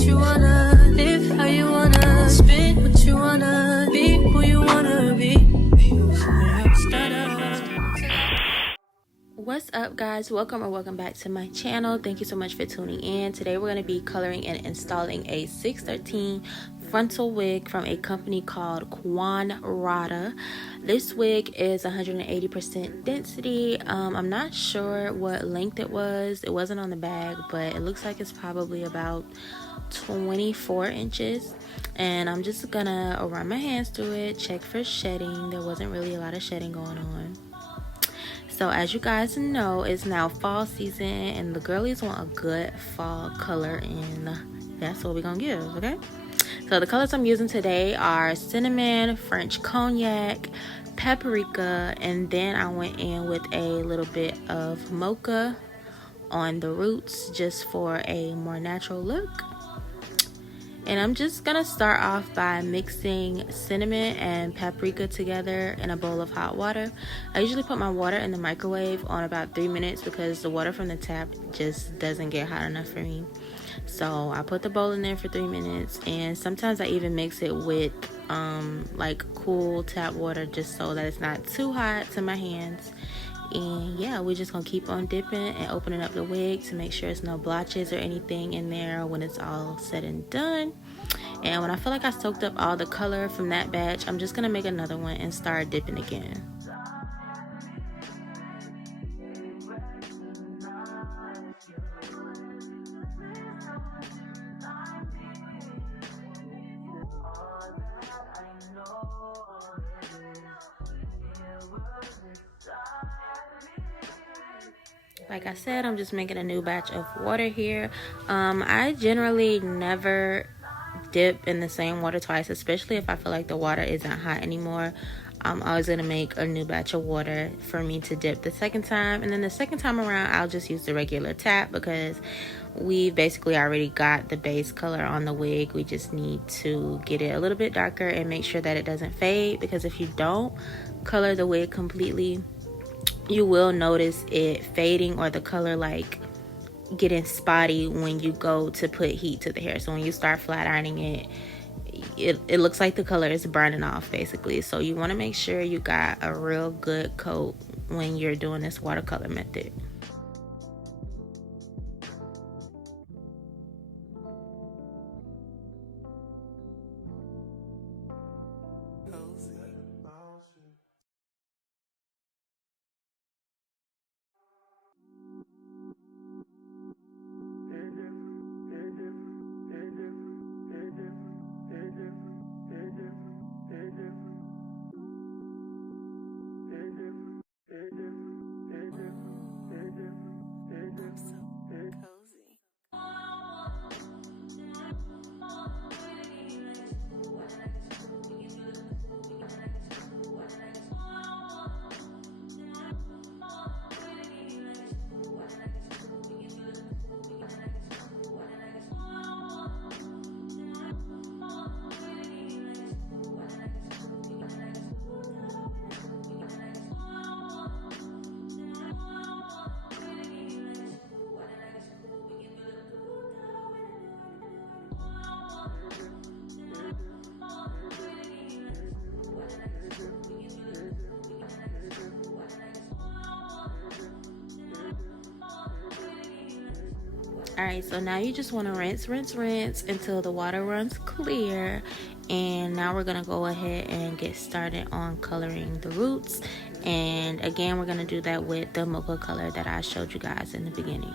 what you wanna, live how you wanna, spit what you wanna, be who you wanna be. What's up, guys? Welcome back to my channel. Thank you so much for tuning in. Today we're going to be coloring and installing a 613 frontal wig from a company called Kuonrada. This wig is 180% density. I'm not sure what length it was. It wasn't on the bag, but it looks like it's probably about 24 inches. And I'm just gonna run my hands through it, check for shedding. There wasn't really a lot of shedding going on. So as you guys know, it's now fall season and the girlies want a good fall color, and that's what we're gonna give, okay? So the colors I'm using today are cinnamon, French cognac, paprika, and then I went in with a little bit of mocha on the roots just for a more natural look. And I'm just gonna start off by mixing cinnamon and paprika together in a bowl of hot water. I usually put my water in the microwave on about 3 minutes because the water from the tap just doesn't get hot enough for me. So I put the bowl in there for 3 minutes, and sometimes I even mix it with like cool tap water just so that it's not too hot to my hands. And yeah, we're just gonna keep on dipping and opening up the wig to make sure there's no blotches or anything in there when it's all said and done. And when I feel like I soaked up all the color from that batch, I'm just gonna make another one and start dipping again. Like I said, I'm just making a new batch of water here. I generally never dip in the same water twice, especially if I feel like the water isn't hot anymore. I'm always gonna make a new batch of water for me to dip the second time, and then the second time around I'll just use the regular tap because we basically already got the base color on the wig. We just need to get it a little bit darker and make sure that it doesn't fade, because if you don't color the wig completely, you will notice it fading or the color like getting spotty when you go to put heat to the hair. So when you start flat ironing it looks like the color is burning off basically. So you want to make sure you got a real good coat when you're doing this watercolor method. Alright, so now you just want to rinse until the water runs clear. And now we're going to go ahead and get started on coloring the roots. And again, we're going to do that with the mocha color that I showed you guys in the beginning.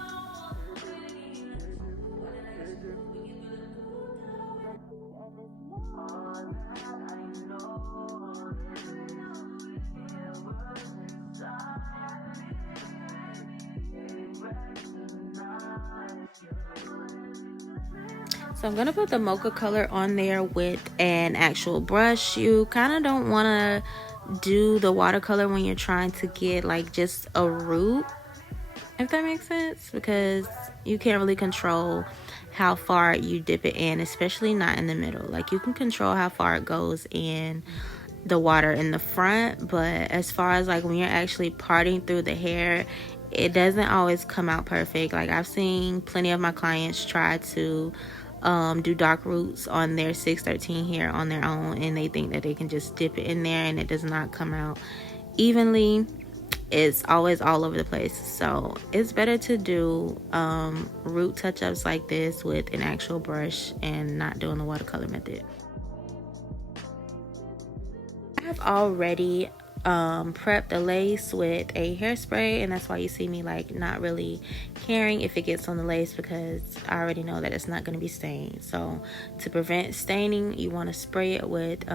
So I'm gonna put the mocha color on there with an actual brush. You kind of don't want to do the watercolor when you're trying to get like just a root, if that makes sense, because you can't really control how far you dip it in, especially not in the middle. Like you can control how far it goes in the water in the front, but as far as like when you're actually parting through the hair, it doesn't always come out perfect. Like I've seen plenty of my clients try to do dark roots on their 613 hair on their own, and they think that they can just dip it in there and it does not come out evenly. It's always all over the place. So it's better to do root touch-ups like this with an actual brush and not doing the watercolor method. I have already prepped the lace with a hairspray, and that's why you see me like not really caring if it gets on the lace, because I already know that it's not going to be stained. So to prevent staining, you want to spray it with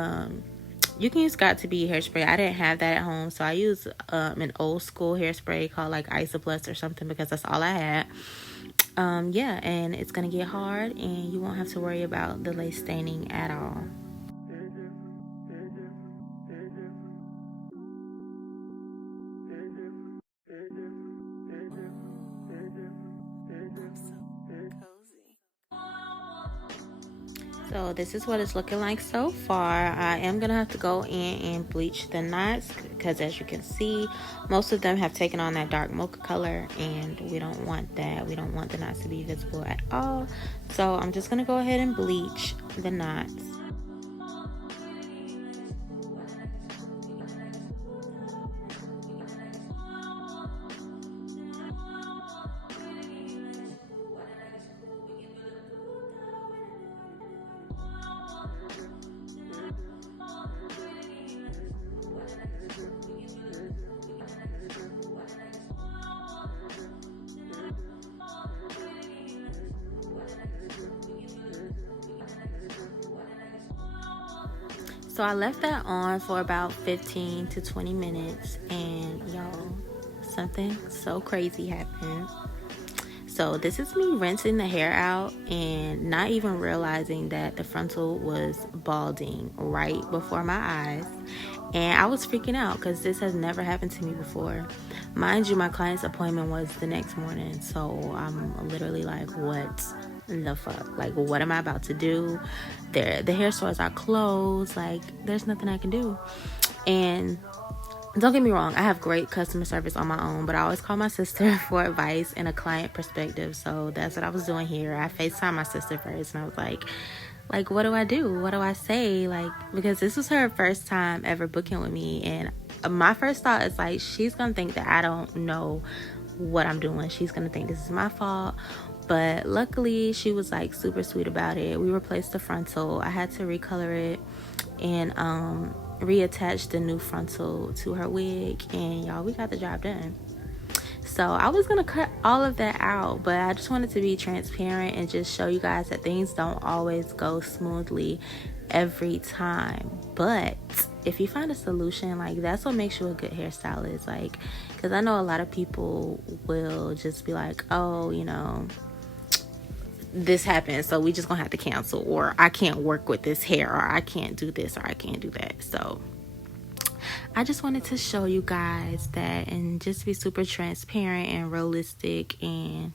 you can use Got2b hairspray. I didn't have that at home, so I used an old school hairspray called like Isoplus or something, because that's all I had. Yeah, and it's gonna get hard and you won't have to worry about the lace staining at all. So this is what it's looking like so far. I am gonna have to go in and bleach the knots, because as you can see, most of them have taken on that dark mocha color, and we don't want that. We don't want the knots to be visible at all. So I'm just gonna go ahead and bleach the knots. So I left that on for about 15 to 20 minutes, and y'all, something so crazy happened. So this is me rinsing the hair out and not even realizing that the frontal was balding right before my eyes. And I was freaking out because this has never happened to me before. Mind you, my client's appointment was the next morning. So I'm literally like, what the fuck? Like, what am I about to do? The hair stores are closed. Like, there's nothing I can do. And don't get me wrong, I have great customer service on my own, but I always call my sister for advice and a client perspective. So that's what I was doing here. I FaceTimed my sister first, and I was like, what do I do? What do I say? Like, because this was her first time ever booking with me, and my first thought is like, she's gonna think that I don't know what I'm doing. She's gonna think this is my fault. But luckily, she was like super sweet about it. We replaced the frontal. I had to recolor it and reattach the new frontal to her wig, and y'all, we got the job done. So I was gonna cut all of that out, but I just wanted to be transparent and just show you guys that things don't always go smoothly every time. But if you find a solution, like, that's what makes you a good hairstylist. Like, because I know a lot of people will just be like, oh, you know, this happened, so we just gonna have to cancel, or I can't work with this hair, or I can't do this, or I can't do that. So I just wanted to show you guys that and just be super transparent and realistic. And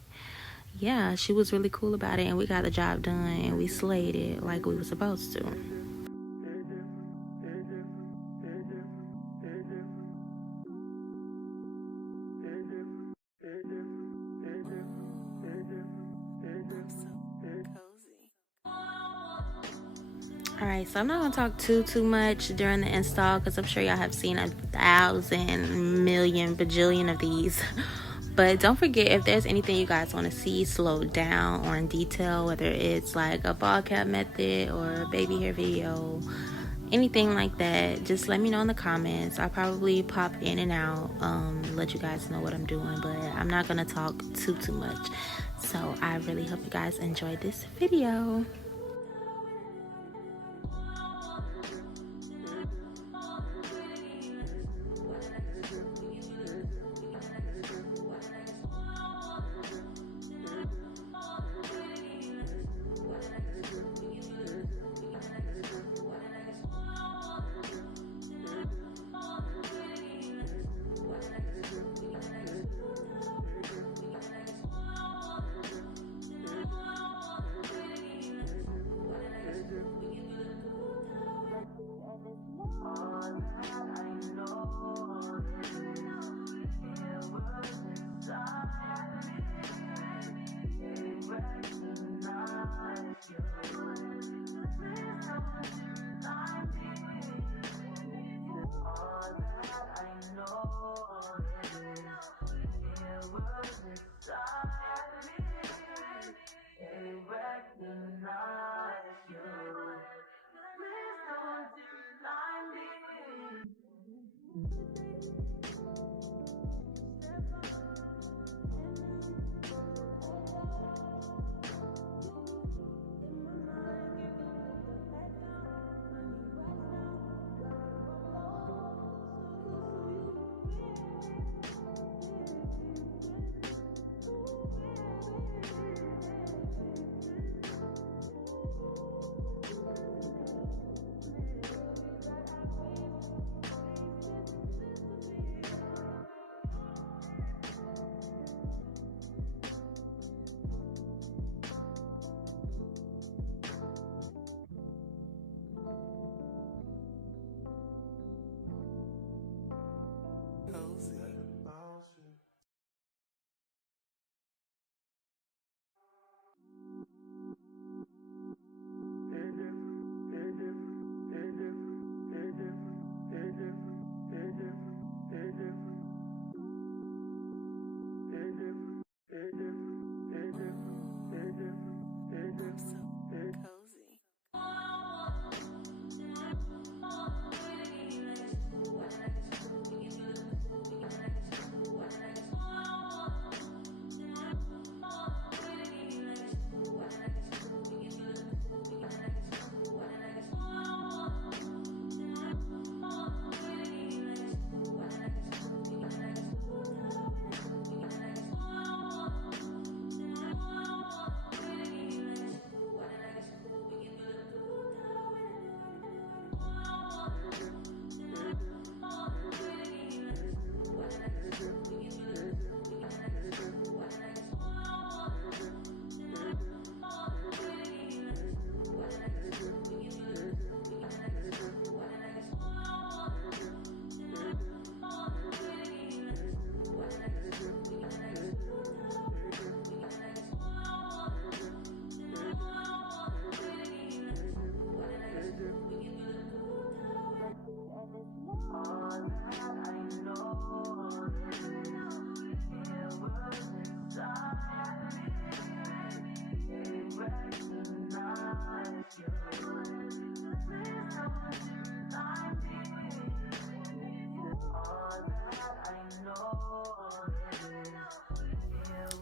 yeah, she was really cool about it, and we got the job done, and we slayed it like we were supposed to. Alright, so I'm not going to talk too much during the install, because I'm sure y'all have seen 1,000 million bajillion of these. But don't forget, if there's anything you guys want to see slowed down or in detail, whether it's like a ball cap method or a baby hair video, anything like that, just let me know in the comments. I'll probably pop in and out, let you guys know what I'm doing, but I'm not going to talk too much. So I really hope you guys enjoyed this video.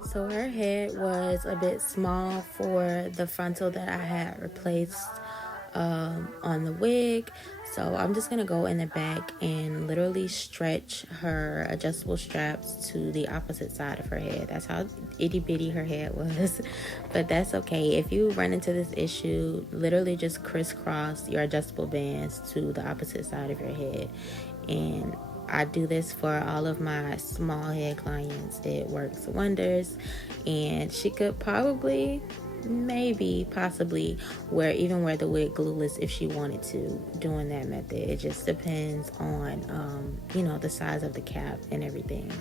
So her head was a bit small for the frontal that I had replaced on the wig. So I'm just going to go in the back and literally stretch her adjustable straps to the opposite side of her head. That's how itty bitty her head was. But that's okay. If you run into this issue, literally just crisscross your adjustable bands to the opposite side of your head. And I do this for all of my small head clients. It works wonders. And she could probably, maybe, possibly wear the wig glueless if she wanted to doing that method. It just depends on, the size of the cap and everything.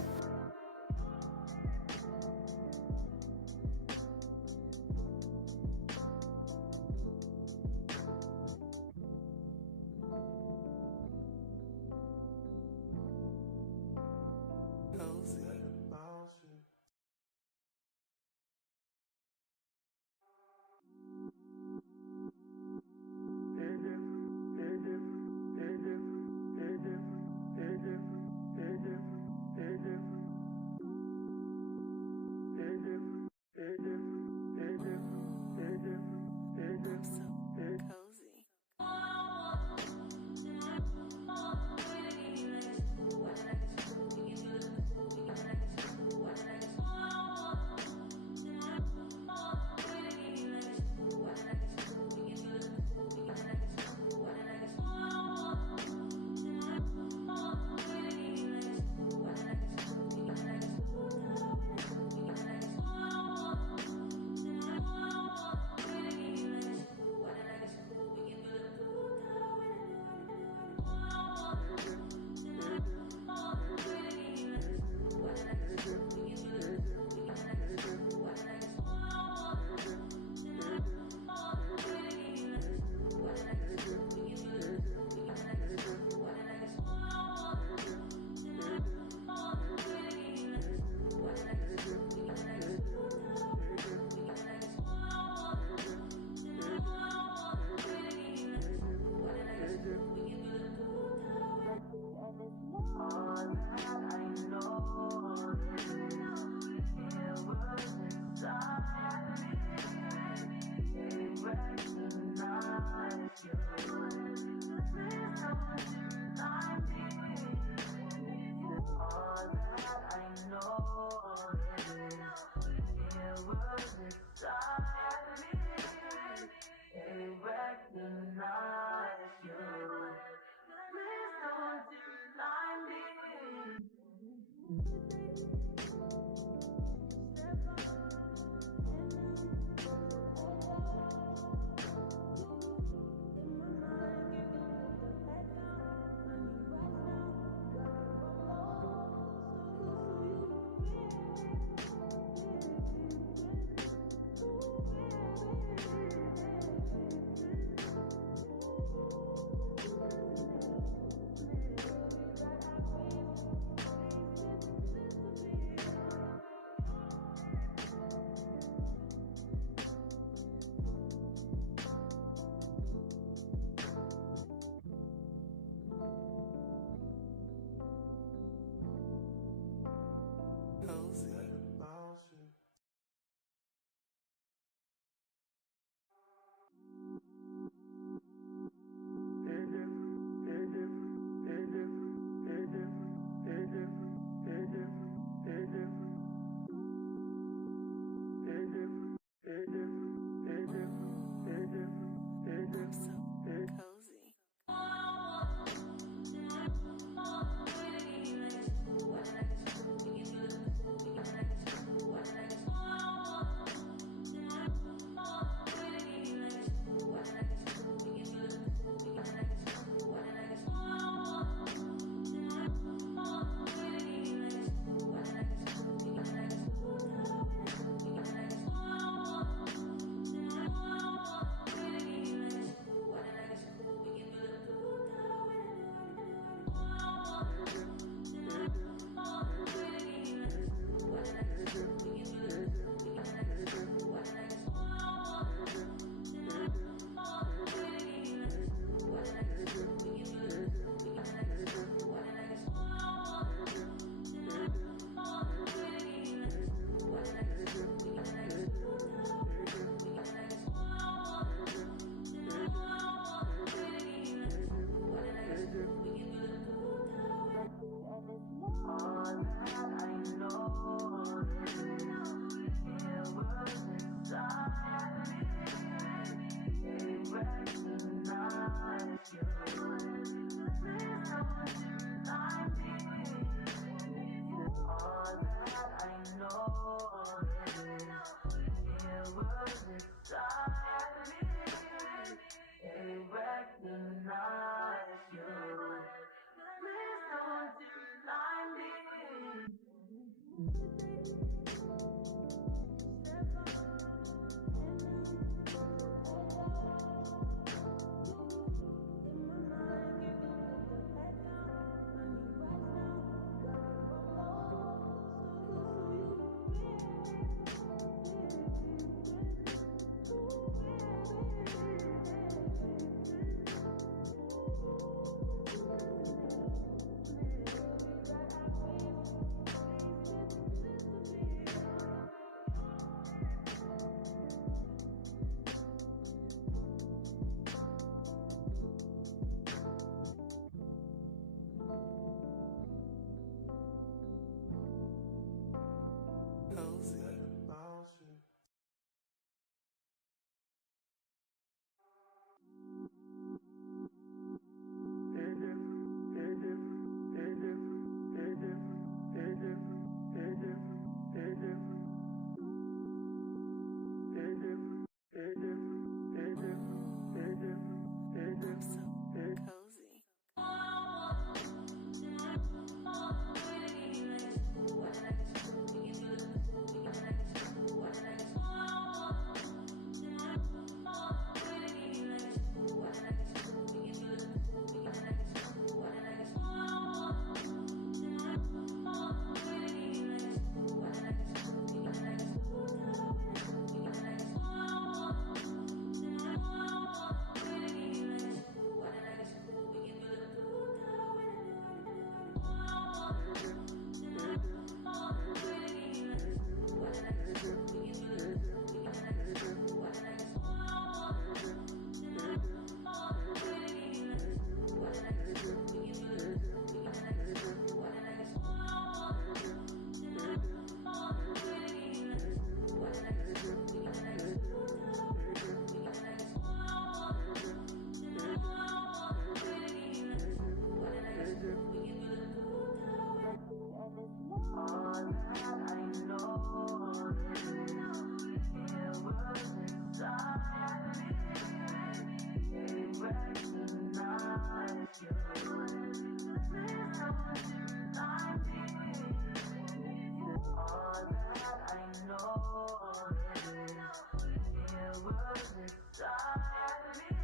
what's inside me.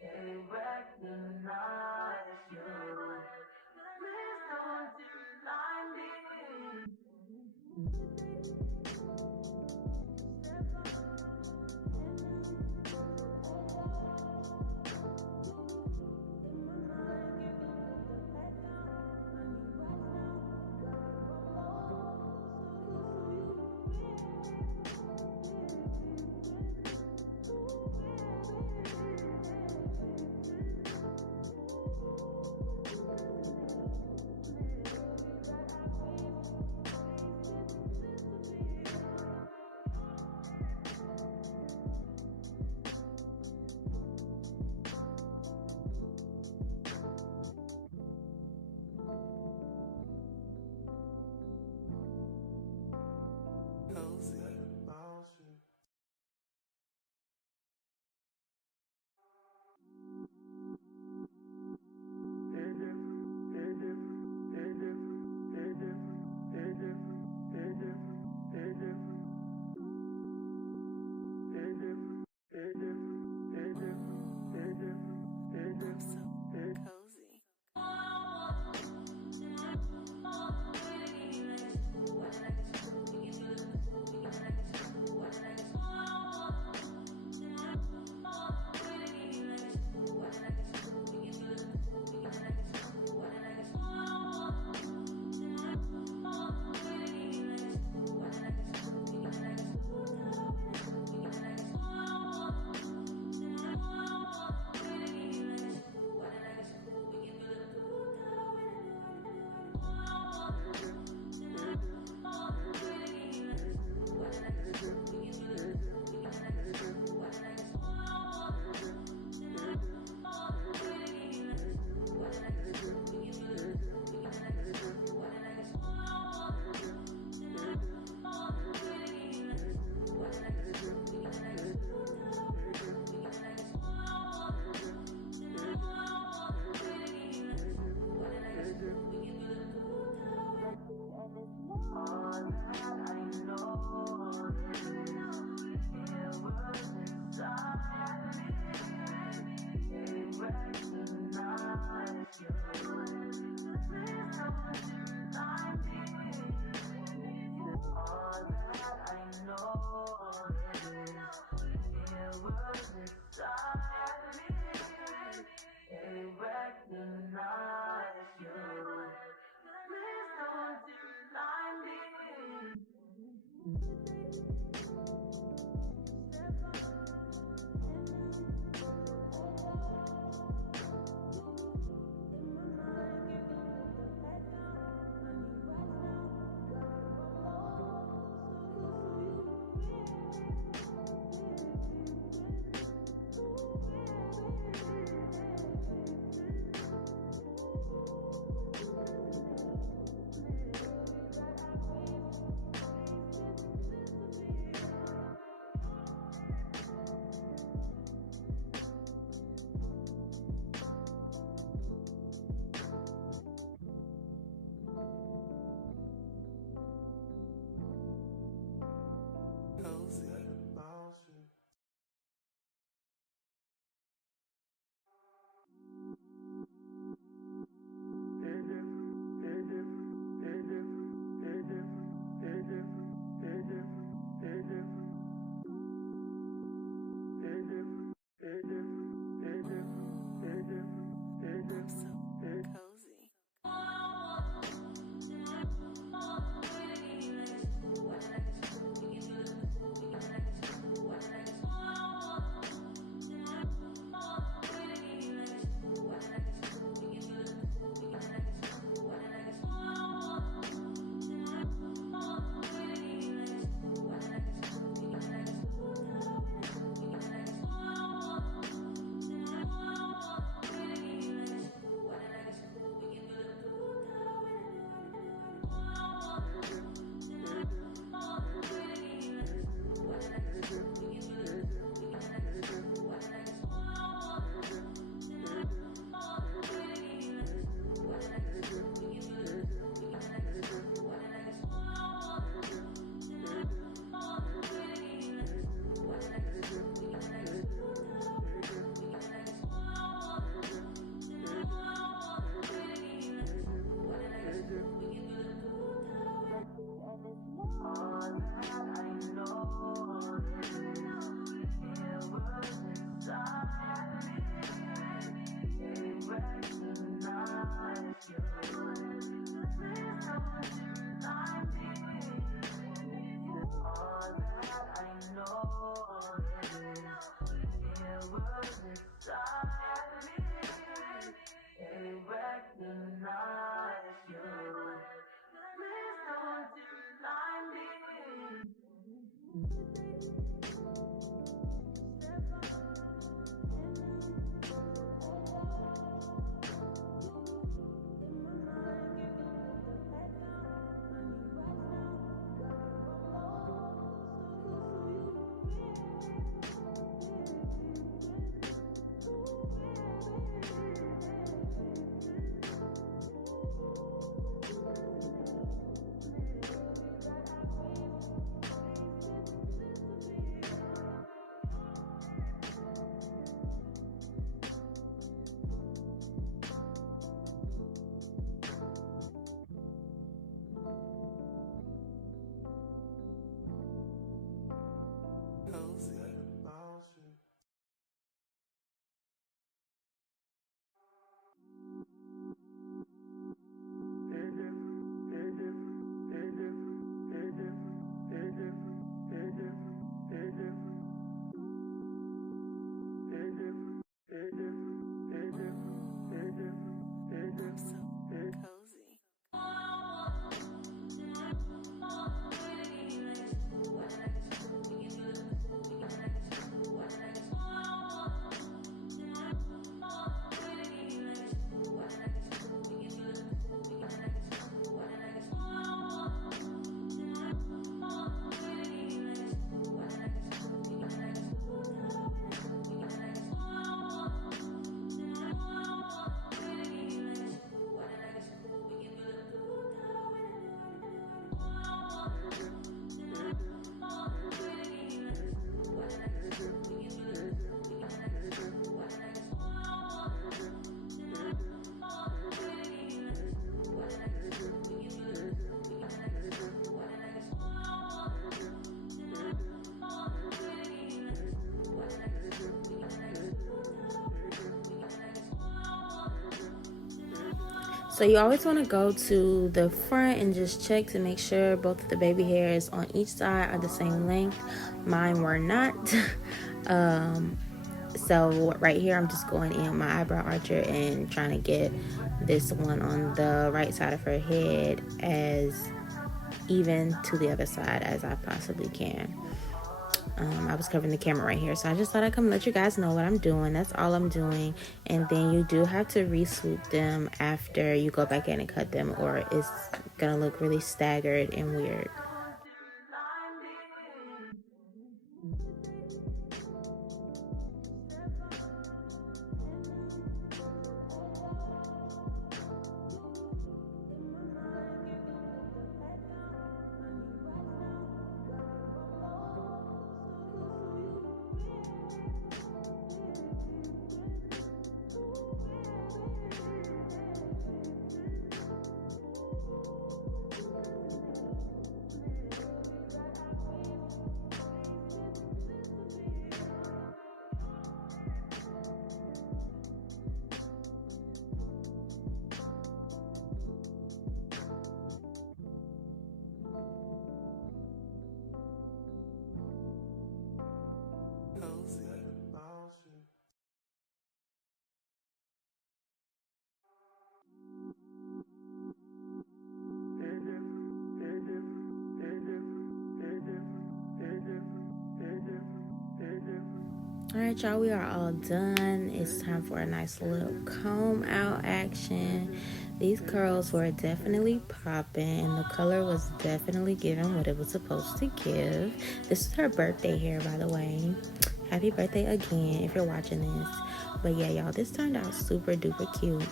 They recognize you. Please don't deny me. So you always want to go to the front and just check to make sure both of the baby hairs on each side are the same length. Mine were not. So right here I'm just going in my eyebrow archer and trying to get this one on the right side of her head as even to the other side as I possibly can. I was covering the camera right here, so I just thought I'd come let you guys know what I'm doing. That's all I'm doing. And then you do have to re-swoop them after you go back in and cut them, or it's gonna look really staggered and weird. Alright, y'all, we are all done. It's time for a nice little comb out action. These curls were definitely popping, and the color was definitely giving what it was supposed to give. This is her birthday hair, by the way. Happy birthday again if you're watching this. But yeah, y'all, this turned out super duper cute.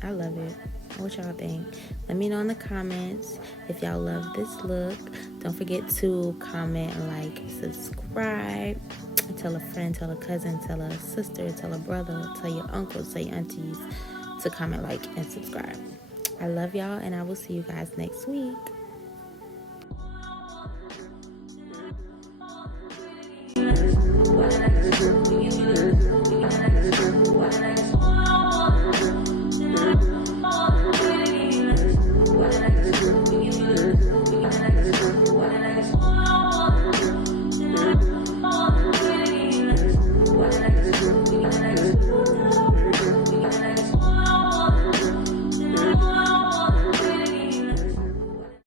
I love it. What y'all think? Let me know in the comments if y'all love this look. Don't forget to comment, like, subscribe. Tell a friend, tell a cousin, tell a sister, tell a brother, tell your uncles, tell your aunties to comment, like, and subscribe. I love y'all, and I will see you guys next week.